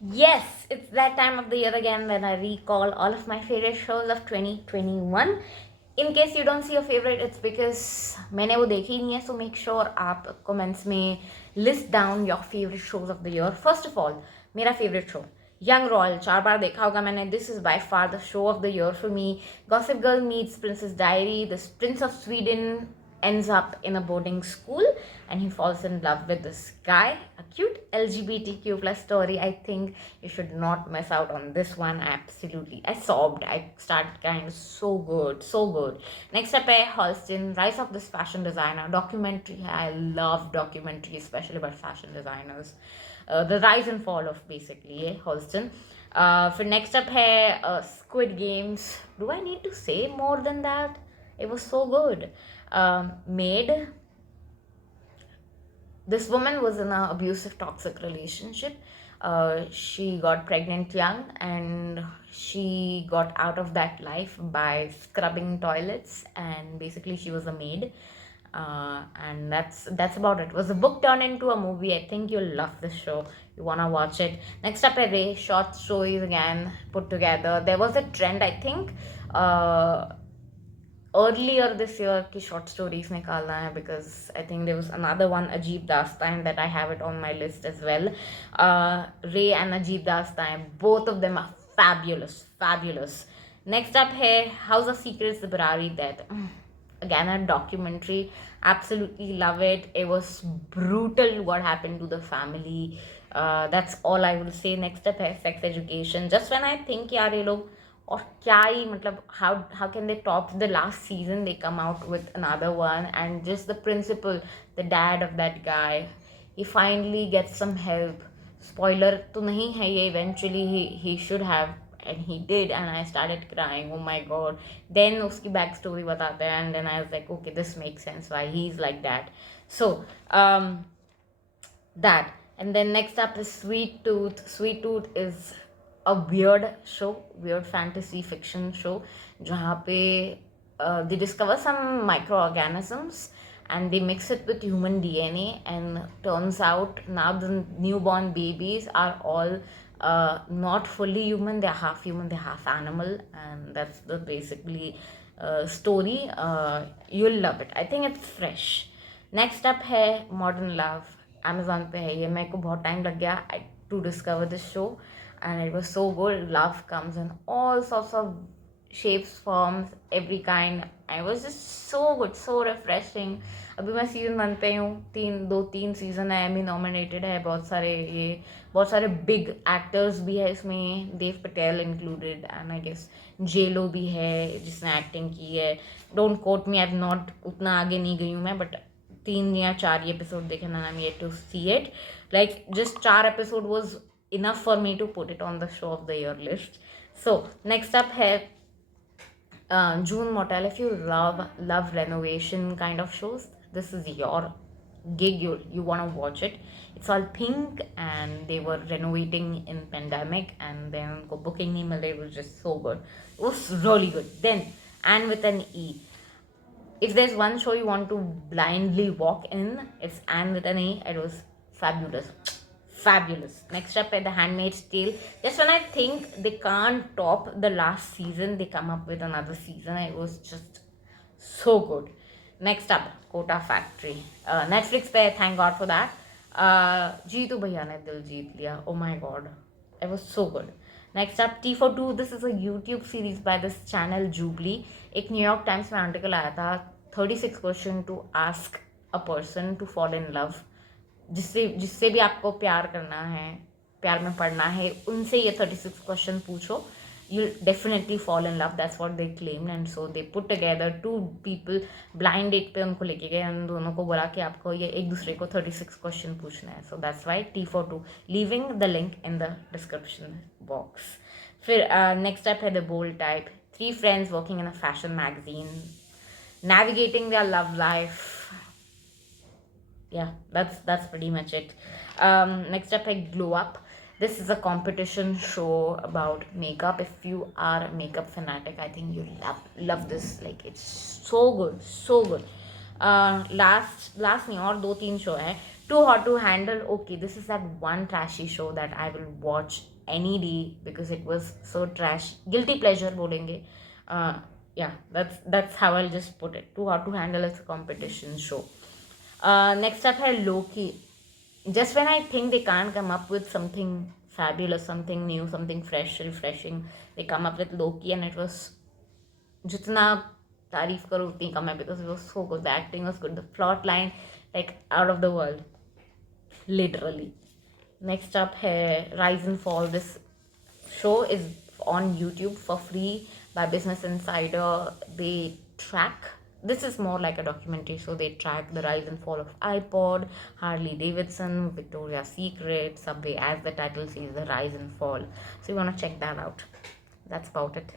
Yes, it's that time of the year again when I recall all of my favorite shows of 2021. In case you don't see your favorite, it's because मैंने वो देखी ही नहीं है. So make sure आप comments में list down your favorite shows of the year. First of all, मेरा favorite show Young Royal, 4 बार देखा होगा मैंने. This is by far the show of the year for me. Gossip Girl meets Princess Diary. The Prince of Sweden ends up in a boarding school and he falls in love with this guy. A cute LGBTQ plus story. I think you should not miss out on this one. Absolutely, I sobbed. I started crying. So good, so good. Next up है Halston, Rise of this fashion designer documentary. I love documentary, especially about fashion designers. The rise and fall of basically Halston. For next up है Squid Games. Do I need to say more than that? It was so good. Maid. This woman was in an abusive, toxic relationship. She got pregnant young and she got out of that life by scrubbing toilets, and basically she was a maid. And that's about it. It was a book turned into a movie. I think you'll love this show. You wanna watch it. Next up, a short stories again put together. There was a trend, I think. Earlier this year ki short stories nikalna hai, because I think there was another one, Ajib Dastan, that I have it on my list as well. Ray and Ajib Dastan, both of them are fabulous. Next up hai House of Secrets, the Barari Death. Again, a documentary. Absolutely love it. It was brutal what happened to the family. That's all I will say. Next up है Sex Education. Just when I think यार ये लोग और क्या ही मतलब how can they top the last season, they come out with another one, and just the principal, the dad of that guy, he finally gets some help. Spoiler तो नहीं है ये, eventually he should have, and he did, and I started crying. Oh my god. Then uski backstory batate हैं, and then I was like, okay, this makes sense why he's like that. So that. And then next up is Sweet Tooth. Sweet Tooth is a weird show, weird fantasy fiction show, जहाँ पे they discover some microorganisms and they mix it with human DNA, and turns out now the newborn babies are all not fully human. They're half human, they're half animal, and that's the basically story. You'll love it. I think it's fresh. Next up है modern love. Amazon पे है ये. मेरे को बहुत time लग गया to discover this show, and it was so good. Love comes in all sorts of shapes, forms, every kind. It was just so good, so refreshing. अभी मैं सीजन 1 पे हूँ. 3 सीजन है. एमी नॉमिनेटेड है. बहुत सारे बिग एक्टर्स भी है इसमें. Dev Patel included, and I guess जेलो भी है जिसने एक्टिंग की है. Don't quote me, I have not, उतना आगे नहीं गई हूँ मैं, बट 3 या 4 ही एपिसोड देखे ना. I am yet to see it. Like just 4 episode was enough for me to put it on the show of the year list. So next up है June Motel. If you love renovation kind of shows, this is your gig. You want to watch it. It's all pink, and they were renovating in pandemic, and then उनको booking नहीं मिले. It was just so good. It was really good. Then, and with an E. If there's one show you want to blindly walk in, it's Anne with an E. It was fabulous. Next up at The Handmaid's Tale. Just when I think they can't top the last season, they come up with another season. It was just so good. Next up, Kota Factory. Netflix पे, thank God for that. Jitu भैया ने दिल जीत लिया. Oh my god, it was so good. Next up, T for Two. This is a YouTube series by this channel Jubilee. एक New York Times में article आया था, 36 question to ask a person to fall in love. जिससे भी आपको प्यार करना है, प्यार में पड़ना है, उनसे ये 36 क्वेश्चन पूछो. You'll definitely fall in love. That's what they claimed, and so they put together 2 people. Blind date पे उनको लेके गए, उन दोनों को बोला कि आपको ये एक दूसरे को 36 क्वेश्चन पूछना है. So that's why T for Two. Leaving the link in the description box. फिर next up है The Bold Type. 3 friends working in a fashion magazine, navigating their love life. Yeah, that's pretty much it. Next up है Glow Up. This is a competition show about makeup. If you are a makeup fanatic, I think you love this. Like, it's so good, so good. Last नहीं और 2-3 show है. Too Hot to Handle. Okay, this is that one trashy show that I will watch any day because it was so trash. Guilty pleasure bolenge. Uh, yeah, that's how I'll just put it. Too Hot to Handle is a competition show. Next up है Loki. Just when I think they can't come up with something fabulous, something new, something fresh, refreshing, they come up with Loki, and it was जितना तारीफ करो उतनी कम है because it was so good. The acting was good. The plot line, like, out of the world, literally. Next up है Rise and Fall. This show is on YouTube for free by Business Insider. They track, this is more like a documentary, so they track the rise and fall of iPod, Harley Davidson, Victoria's Secret, Subway, as the title says, the rise and fall. So you want to check that out. That's about it.